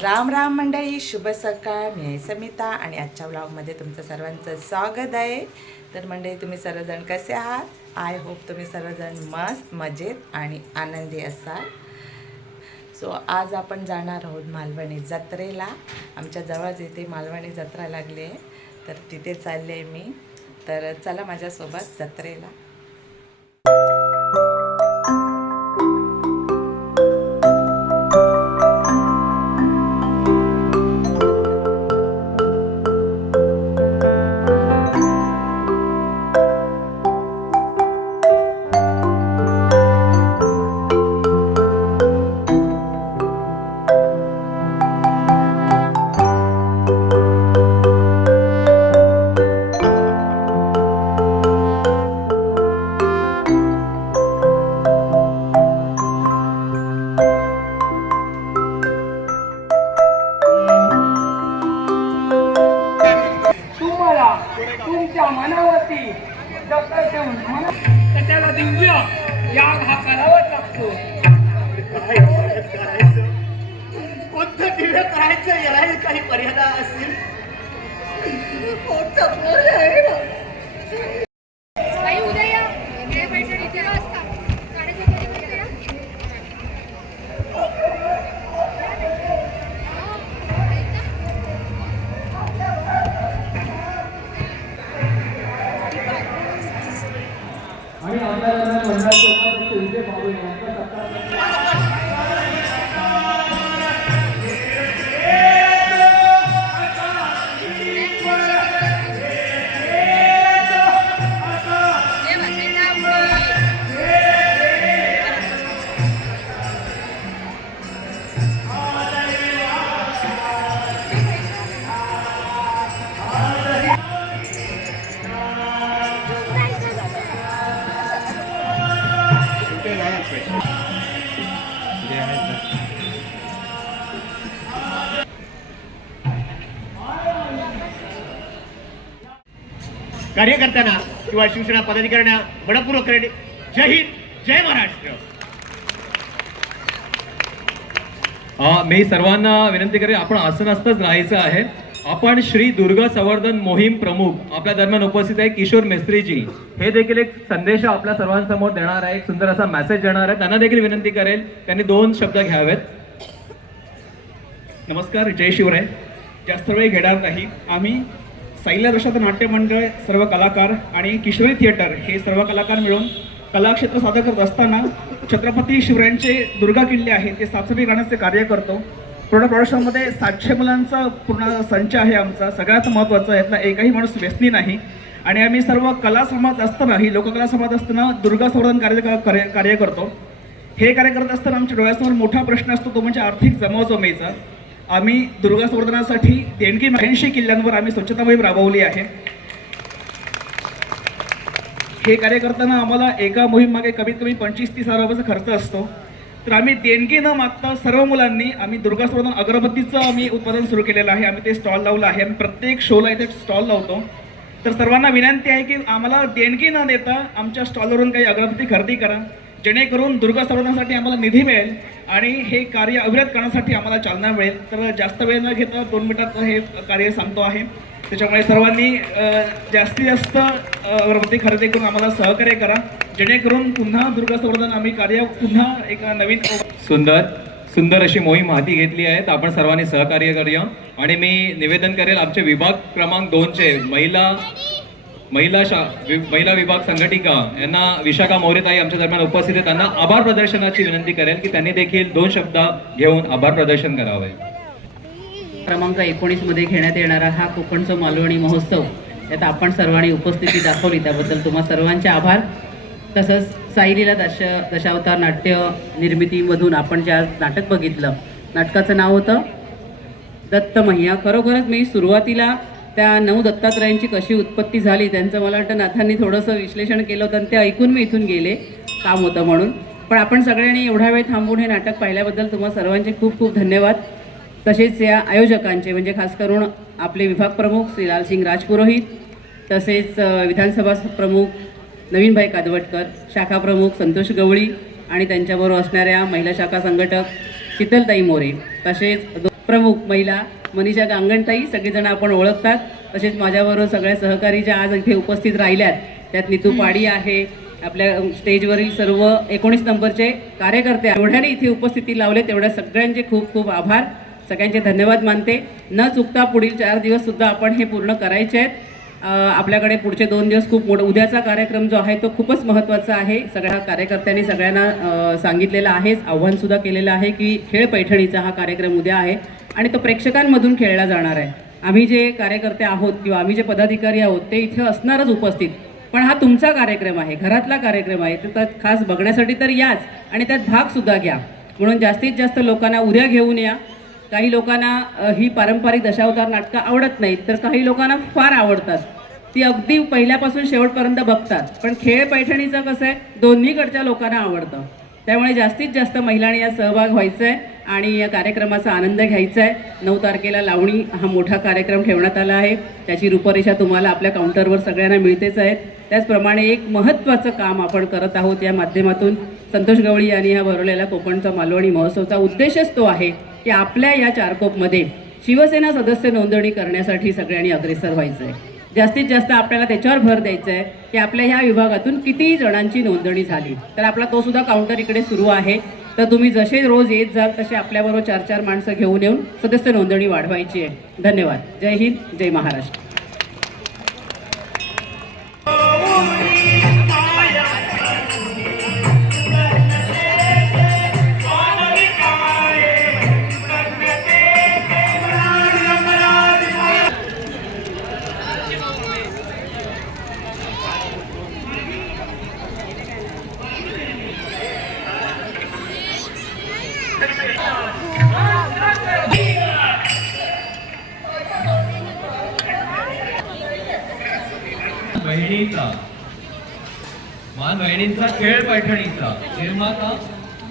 राम राम मंडळी शुभ सकाळ. मी आहे समिता आणि आजच्या ब्लॉगमध्ये तुमचं सर्वांचं स्वागत आहे. तर मंडळी तुम्ही सर्वजण कसे आहात? आय होप तुम्ही सर्वजण मस्त मजेत आणि आनंदी असाल. सो आज आपण जाणार आहोत मालवणी जत्रेला. आमच्या जवळच इथे मालवणी जत्रा लागली आहे. तर तिथे चालले आहे मी. तर चला माझ्यासोबत जत्रेला. तर त्याला दिव्य याग हा करावाच लागतो कोणतं दिव्य करायचं यालाही काही मर्यादा असेल. कोणतं कार्यकर्त्यांना किंवा शिवसेना पदाधिकाऱ्यांना मनपूर्वक क्रेडिट जय हिंद जय महाराष्ट्र. मी सर्वांना विनंती करेन आपण आसनास्तच राहायचं आहे. आपण श्री दुर्गा संवर्धन मोहीम प्रमुख आपल्या दरम्यान उपस्थित आहे किशोर मेस्त्रीजी. हे देखील एक संदेश आपल्या सर्वांसमोर देणार आहे एक सुंदर असा मेसेज देणार आहे. त्यांना देखील विनंती करेल त्यांनी दोन शब्द घ्यावेत. नमस्कार जय शिवराय. जास्त वेळ घेणार नाही. आम्ही साईला दशात नाट्य मंडळ सर्व कलाकार आणि किशोरी थिएटर हे सर्व कलाकार मिळून कलाक्षेत्र सादर करत असताना छत्रपती शिवरायांचे दुर्गा किल्ले आहेत ते साफसफाई करण्याचे कार्य करतो. पूर्ण प्रदर्शनामध्ये सातशे मुलांचा पूर्ण संच आहे आमचा. सगळ्यात महत्त्वाचा यातला एकही माणूस व्यसनी नाही. आणि आम्ही सर्व कला समाज असताना ही लोककला समाज असताना दुर्गा संवर्धन कार्य कार्य- कार्य करतो. हे कार्य करत असताना आमच्या डोळ्यासमोर मोठा प्रश्न असतो तो म्हणजे आर्थिक जमवजमेचा. आम्ही दुर्गा संवर्धनासाठी देणगी ऐंशी किल्ल्यांवर आम्ही स्वच्छता मोहीम राबवली आहे. हे कार्य करताना आम्हाला एका मोहीम मागे कमीत कमी पंचवीस तीस हजार रुपयाचा खर्च असतो. तर आम्ही देणगी न मागता सर्व मुलांनी आम्ही दुर्गा संवर्धन अगरबत्तीचं आम्ही उत्पादन सुरू केलेलं आहे. आम्ही ते स्टॉल लावलं आहे. आम्ही प्रत्येक शोला इथे स्टॉल लावतो. तर सर्वांना विनंती आहे की आम्हाला देणगी न देता आमच्या स्टॉलवरून काही अगरबत्ती खरेदी करा. जेणेकरून दुर्गा संवर्धनासाठी आम्हाला निधी मिळेल आणि हे कार्य अविरत करण्यासाठी आम्हाला चालना मिळेल. तर जास्त वेळ न घेता दोन मिनिटात हे कार्य सांगतो आहे. त्याच्यामुळे सर्वांनी जास्तीत जास्त अगरबत्ती खरेदी करून आम्हाला सहकार्य करा. जेणेकरून पुन्हा दुर्गा संवर्धन आम्ही कार्य पुन्हा एक नवीन सुंदर सुंदर अशी मोहीम हाती घेतली आहे. तर आपण सर्वांनी सहकार्य करूया. आणि मी निवेदन करेल आमचे विभाग क्रमांक दोनचे महिला महिला शा वि- महिला विभाग संघटिका यांना विशाखा मौर्यताई आमच्या दरम्यान उपस्थित आहेत. त्यांना आभार प्रदर्शनाची विनंती करेल की त्यांनी देखील दोन शब्द घेऊन आभार प्रदर्शन करावे. क्रमांक एकोणीसमध्ये घेण्यात येणारा हा कोकणचा मालवणी महोत्सव यात आपण सर्वांनी उपस्थिती दाखवली. त्याबद्दल तुम्हा सर्वांचे आभार. तसंच साईलीला दश दशावतार नाट्य निर्मितीमधून आपण ज्या नाटक बघितलं नाटकाचं नाव होतं दत्त महिया खरोखरच मी सुरुवातीला त्या नऊ दत्तात्रयांची कशी उत्पत्ती झाली त्यांचं मला वाटतं नाथांनी थोडंसं विश्लेषण केलं होतं आणि ते ऐकून मी इथून गेले काम होतं म्हणून. पण आपण सगळ्यांनी एवढा वेळ थांबून हे नाटक पाहिल्याबद्दल तुम्हा सर्वांचे खूप खूप धन्यवाद. तसेच या आयोजकांचे म्हणजे खास करून आपले विभाग प्रमुख श्री लालसिंग राजपुरोहित तसेच विधानसभा प्रमुख नवीनभाई कादवटकर शाखा प्रमुख संतोष गवळी आणि त्यांच्याबरोबर असणाऱ्या महिला शाखा संघटक शीतलताई मोरे. तसेच प्रमुख महिला मनीषा गांगणताई सगळेजण आपण ओळखतात. तसेच माझ्याबरोबर सगळ्या सहकारी ज्या आज इथे उपस्थित राहिल्यात त्यात नितू पाडी आहे. आपल्या स्टेजवरील सर्व एकोणीस नंबरचे कार्यकर्ते एवढ्याने इथे उपस्थिती लावले तेवढ्या सगळ्यांचे खूप खूप आभार. सगळ्यांचे धन्यवाद मानते. न चुकता पुढील चार दिवस सुद्धा आपण हे पूर्ण करायचे आहेत. आपल्याकडे पुढचे दोन दिवस खूप मोठा उद्याचा कार्यक्रम जो आहे तो खूपच महत्त्वाचा आहे. सगळ्या कार्यकर्त्यांनी सगळ्यांना सांगितलेलं आहेच आव्हानसुद्धा केलेलं आहे की खेळ पैठणीचा हा कार्यक्रम उद्या आहे आणि तो प्रेक्षकांमधून खेळला जाणार आहे. आम्ही जे कार्यकर्ते आहोत किंवा आम्ही जे पदाधिकारी आहोत ते इथे असणारच उपस्थित. पण हा तुमचा कार्यक्रम आहे घरातला कार्यक्रम आहे. तर त्यात खास बघण्यासाठी तर याच आणि त्यात भागसुद्धा घ्या. म्हणून जास्तीत जास्त लोकांना उद्या घेऊन या. काही लोकांना ही पारंपरिक दशावतार नाटकं आवडत नाहीत तर काही लोकांना फार आवडतात. ती अगदी पहिल्यापासून शेवटपर्यंत बघतात. पण खेळ पैठणीचं कसं आहे दोन्हीकडच्या लोकांना आवडतं. त्यामुळे जास्तीत जास्त महिलांनी यात सहभाग व्हायचा आहे आणि या कार्यक्रमाचा आनंद घ्यायचा आहे नऊ तारखेला लावणी हा मोठा कार्यक्रम ठेवण्यात आला आहे. त्याची रूपरेषा तुम्हाला आपल्या काउंटरवर सगळ्यांना मिळतेच आहेत. त्याचप्रमाणे एक महत्त्वाचं काम आपण करत आहोत या माध्यमातून. संतोष गवळी यांनी हा भरवलेला कोकणचा मालवणी महोत्सवचा उद्देशच तो आहे. की आपल्या या चारकोपमध्ये शिवसेना सदस्य नोंदणी करण्यासाठी सगळ्यांनी अग्रेसर व्हायचं आहे जास्तीत जास्त आपल्याला त्याच्यावर भर द्यायचा आहे की आपल्या ह्या विभागातून किती जणांची नोंदणी झाली तर आपला तो सुद्धा काउंटर इकडे सुरू आहे. तर तुम्ही जसे रोज येत जाल तसे आपल्याबरोबर चार चार माणसं घेऊन येऊन सदस्य नोंदणी वाढवायची आहे. धन्यवाद. जय हिंद जय महाराष्ट्र.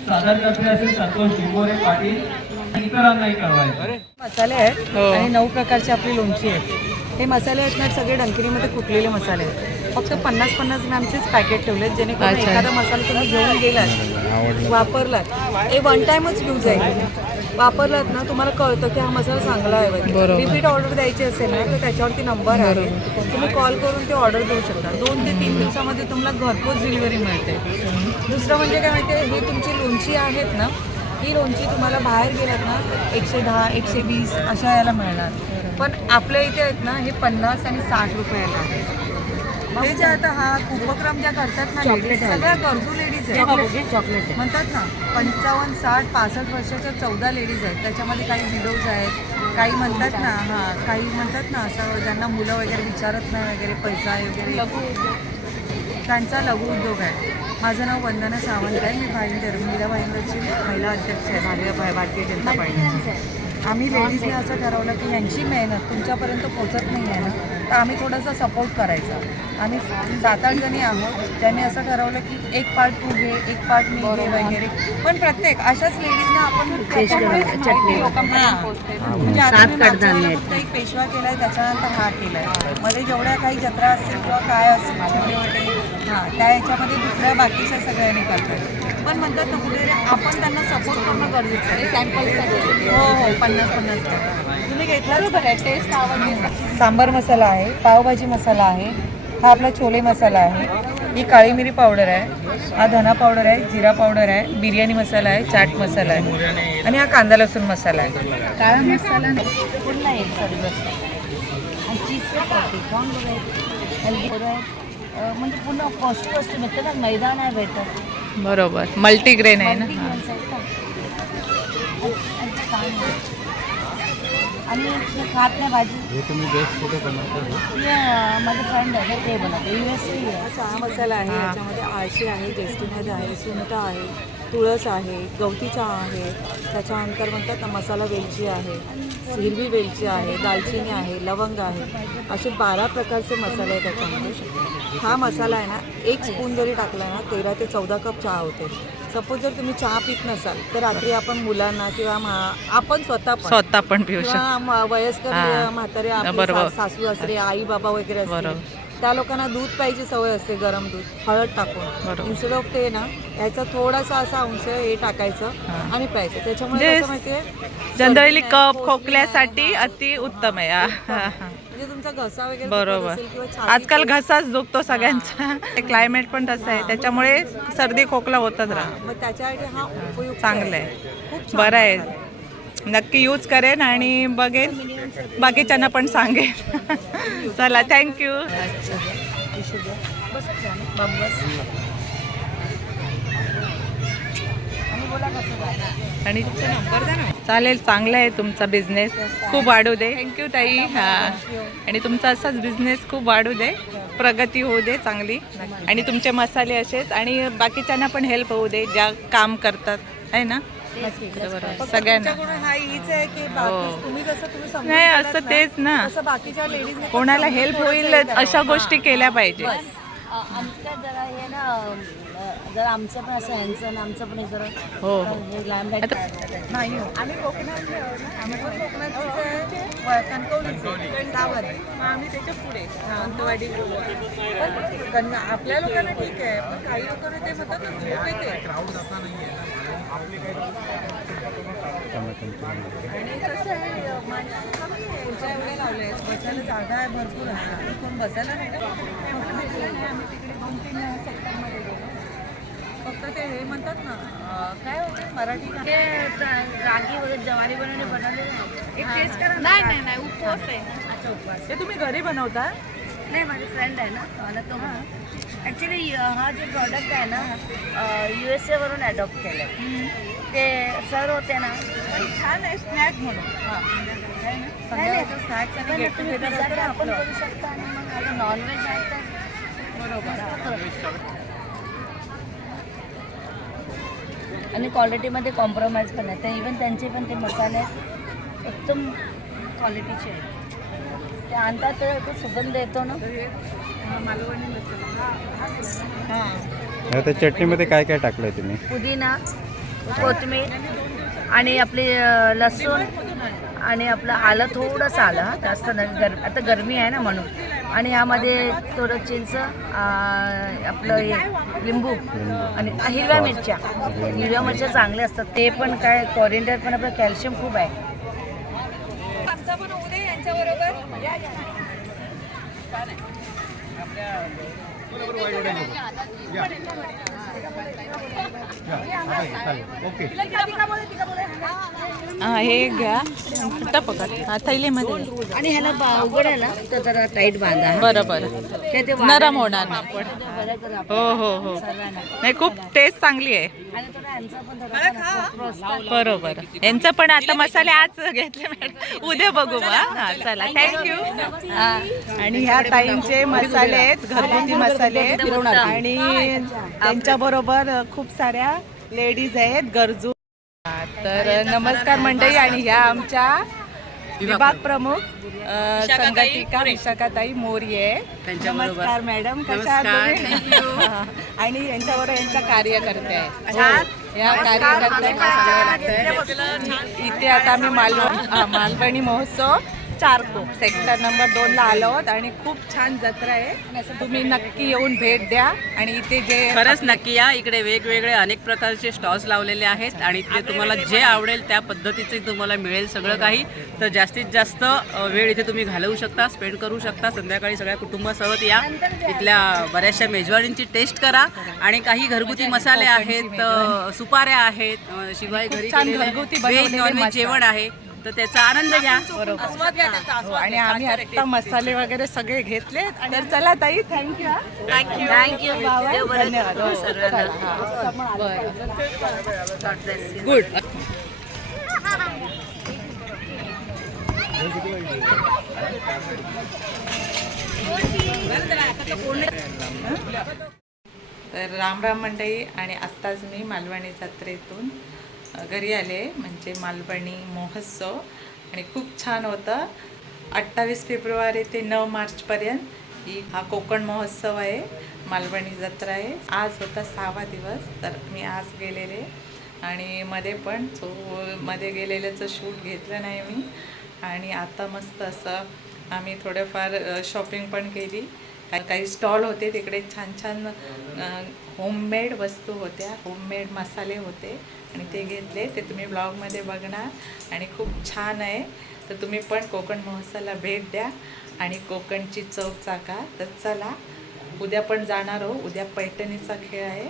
सादर करते असे संतोष पाटील इतरांनाही कळवायचं. मसाले आहेत आणि नऊ प्रकारची आपली लोणची आहे हे मसाले आहेत ना सगळे डंकिनीमध्ये कुटलेले मसाले आहेत. फक्त पन्नास पन्नास ग्रॅमचेच पॅकेट ठेवलेत जेणेकरून एखादा मसाला तुम्ही घेऊन गेलात वापरलात हे वन टाइमच यूज आहे वापरलात ना तुम्हाला कळतं की हा मसाला चांगला आहे रिपीट ऑर्डर द्यायची असेल ना तर त्याच्यावरती नंबर आहे. तुम्ही कॉल करून ते ऑर्डर देऊ शकता. दोन ते तीन दिवसामध्ये तुम्हाला घरपोच डिलिव्हरी मिळते. दुसरं म्हणजे काय माहिती आहे हे तुमची लोणची आहेत ना ही लोणची तुम्हाला बाहेर गेलात ना एकशे दहा एकशे वीस अशा याला मिळणार. पण आपल्या इथे आहेत ना हे पन्नास आणि साठ रुपयाला हे जे आता हा उपक्रम ज्या करतात ना सगळ्या गरजू चॉकलेट. म्हणतात ना पंचावन्न साठ पासष्ट वर्षाच्या चौदा लेडीज आहेत. त्याच्यामध्ये काही विडोज आहेत. काही म्हणतात ना हां काही म्हणतात ना असं ज्यांना मुलं वगैरे विचारत नाही वगैरे पैसा वगैरे. त्यांचा लघु उद्योग आहे. माझं नाव वंदना सावंत आहे. मी भाईंदर मीरा भाईंदरची महिला अध्यक्ष आहे. भारतीय भारतीय जनता पार्टी आम्ही लेडीजने असं ठरवलं की यांची मेहनत तुमच्यापर्यंत पोचत नाही आहे ना. तर आम्ही थोडासा सपोर्ट करायचा. आम्ही सात आठ जणी आहोत. त्यांनी असं ठरवलं की एक पार्ट तू घे एक पार्ट मी घे वगैरे. पण प्रत्येक अशाच लेडीजना आपण फक्त एक पेशवा केलाय त्याच्यानंतर हा केलाय. मध्ये जेवढ्या काही जत्रा असतील किंवा काय असतील छोटे मोठे हां त्या याच्यामध्ये दुसऱ्या बाकीच्या सगळ्यांनी करतात. पण म्हणतात ना कुठे आपण त्यांना सपोर्ट करणं गरजेचं आहे. सॅम्पलसाठी हो हो पन्नास पन्नास. तुम्ही घेतला बरं आहे. टेस्ट आवडली. सांबार मसाला आहे पावभाजी मसाला आहे हा आपला छोले मसाला आहे. ही काळी मिरी पावडर आहे हा धना पावडर आहे जिरा पावडर आहे बिर्याणी मसाला आहे चाट मसाला आहे आणि हा कांदा लसूण मसाला आहे. काळा मसाला म्हणजे पुन्हा पौष्टिक वस्तू भेटते ना मैदा नाही भेटत. बरोबर मल्टीग्रेन आहे ना? आणि ते खात नाही भाजी. हे तुम्ही बेस्ट कुठे माझे फ्रेंड आहे ते बनवते. यू एस चहा मसाला आहे याच्यामध्ये आळशी आहे जेस्टिनाज आहे सुंठ आहे. तुळस आहे गवती चहा आहे त्याच्यानंतर म्हणतात ना मसाला वेलची आहे हिरवी वेलची आहे दालचिनी आहे लवंग आहे असे बारा प्रकारचे मसाले आहेत त्याच्यामध्ये. हा मसाला आहे ना एक स्पून जरी टाकला ना तेरा ते चौदा कप चहा होते. सपोज जर तुम्ही चहा पित नसाल तर रात्री आपण मुलांना किंवा आपण स्वतः स्वतः पण पिऊ शकतो. वयस्कर. म्हातारे सासू सासरे आई बाबा वगैरे असतील त्या लोकांना दूध प्यायची सवय असते गरम दूध हळद टाकून. इन्स्टेड ऑफ ते ना याचा थोडासा असा अंश हे टाकायचं आणि प्यायचं. त्याच्यामुळे म्हणजे कसं माहितीये जनरली कप खोकला, खोकल्यासाठी अति उत्तम आहे. म्हणजे तुमचा घसा वगैरे बरोबर. आजकाल घसाच दुखतो सगळ्यांचा. क्लायमेट पण तसं आहे. त्याच्यामुळे सर्दी खोकला होतच राहा मग त्याच्यासाठी हा उपयुक्त चांगलं आहे. खूप बरं आहे. नक्की यूज करेन आणि बघेन. बाकीच्यांना पण सांगेन. चला थँक्यू आणि चालेल चांगला आहे तुमचा बिझनेस खूप वाढू दे. थँक्यू ताई. हा. आणि तुमचा असाच बिझनेस खूप वाढू दे. प्रगती होऊ दे चांगली. आणि तुमचे मसाले असेच. आणि बाकीच्यांना पण हेल्प होऊ दे ज्या काम करतात. आहे ना? सगळ्यांना. हा हीच आहे की बाकी तुम्ही कसं तुम्ही समजून नाही असं ना, तेच ना. तसं बाकीच्या लेडीज कोणाला हेल्प होईल अशा गोष्टी केल्या पाहिजे. आमच्या जरा हे ना अं, जरा आमचं पण असं ह्यांचं आणि आमचं पण हे जरा हो. हो हे नाही हो. आम्ही कोकणातले आहोत ना. आम्ही पण कोकणातलेच आहे. कणकवलीचे सावध मग आम्ही त्याच्या पुढे. अंतवाडी. पण कन्ना आपल्या लोकांना ठीक आहे. पण काही लोकांना ते म्हणतात ना झोप येते आणि कसं आहे माणसं कमी आहे यांच्या एवढे लावले आहेत. बसायला जागा आहे भरपूर आहे. कोण बसायला नाही आम्ही तिकडे दोन तीन सेक्टरमध्ये गेलो. फक्त ते हे म्हणतात ना काय होते मराठी ते रागी वगैरे ज्वारी बनवणे बनवले एक टेस्ट करा नाही नाही नाही उपवास आहे. अच्छा उपवास. ते तुम्ही घरी बनवता नाही माझे फ्रेंड आहे ना मला तो ॲक्च्युली हा जो प्रॉडक्ट आहे ना यू एस एवरून अडॉप्ट केलं आहे ते सर होते ना छान आहे स्नॅक म्हणून. आणि पण आपण. करू शकता मग नॉनव्हेज आहे तर बरोबर. आणि क्वालिटीमध्ये कॉम्प्रोमाइज पण आहे. तर इवन त्यांचे पण ते मसाले एकदम क्वालिटीचे आहेत. ते आणतात तर तो सुगंध येतो ना. त्या चटणीमध्ये काय काय टाकलंय तुम्ही? पुदिना कोथिंबीर आणि आपली लसूण आणि आपलं आलं थोडंसं आलं हं, जास्त नाही गर आता गरमी आहे ना म्हणून. आणि ह्यामध्ये थोडं चिंच आ, आपलं हे लिंबू आणि हिरव्या मिरच्या. हिरव्या मिरच्या चांगल्या असतात. ते पण काय कॉरिंडर पण आपलं कॅल्शियम खूप आहे. आमचा पण दे यांच्याबरोबर. हा हे घ्या. पकड हा थैलीमध्ये. आणि ह्याला बा- उघड आहे ना तर जरा टाईट बांधा. हं. बरं बरं ते ते नरम होणार नाही. हो हो हो. नाही खूप टेस्ट चांगली आहे. बरोबर. यांचं पण आता मसाले आज घेतले मॅडम. उद्या बघू मग चला थँक्यू आणि ह्या ताईंचे मसाले आहेत घरगुती मसाले आहेत. आणि त्यांच्या बरोबर खूप साऱ्या लेडीज आहेत गरजू. हा, तर नमस्कार मंडळी आणि ह्या आमच्या विभाग प्रमुख. संघटिका विशाखाताई मोर्ये नमस्कार मॅडम कशा आहात तुम्ही? हा, आणि यांच्याबरोबर यांच्या कार्यकर्ते आहेत या कार्यकर्त्या इथे आता आम्ही मालवण हा, मालवणी महोत्सव चारकोप सेक्टर नंबर दोनला आलो आहोत आणि खूप छान जत्रा आहे. तुम्ही नक्की येऊन भेट द्या आणि इथे जे खरंच नक्की या. इकडे वेगवेगळे अनेक प्रकारचे स्टॉल्स लावलेले आहेत आणि तिथे तुम्हाला जे आवडेल त्या पद्धतीचे तुम्हाला मिळेल सगळं काही. तर जास्तीत जास्त वेळ इथे तुम्ही घालवू शकता स्पेंड करू शकता. संध्याकाळी सगळ्या कुटुंबासोबत या. इथल्या बऱ्याचशा मेजवानींची टेस्ट करा. आणि काही घरगुती मसाले आहेत सुपाऱ्या आहेत शिवाय घरी घरगुती. जेवण आहे. तर त्याचा आनंद घ्या. हो, आणि आम्ही आता मसाले वगैरे सगळे घेतले तर चला ताई थँक्यू थँक्यू थँक्यू धन्यवाद. हो, चला, हा. गुड तर राम राम मंडळी आणि आत्ताच मी मालवणी जत्रेतून घरी आले म्हणजे मालवणी महोत्सव. आणि खूप छान होतं. अठ्ठावीस फेब्रुवारी ते नऊ मार्चपर्यंत ही हा कोकण महोत्सव आहे मालवणी जत्रा आहे. आज होता सहावा दिवस तर मी आज गेलेले. आणि मध्ये पण सो मध्ये गेलेल्याचं शूट घेतलं नाही मी. आणि आता मस्त असं आम्ही थोडंफार शॉपिंग पण केली. काही काही स्टॉल होते तिकडे छान छान होममेड वस्तू होत्या. होममेड मसाले होते आणि ते घेतले. ते तुम्ही ब्लॉगमध्ये बघणार. आणि खूप छान आहे. तर तुम्ही पण कोकण महोत्सवाला भेट द्या. आणि कोकणची चव चाका. तर चला उद्या पण जाणार हो उद्या पैठणीचा खेळ आहे.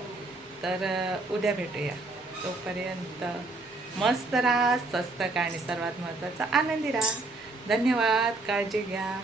तर उद्या भेटूया. तोपर्यंत मस्त राहा स्वस्त का आणि सर्वात महत्त्वाचा आनंदी राहा. धन्यवाद. काळजी घ्या.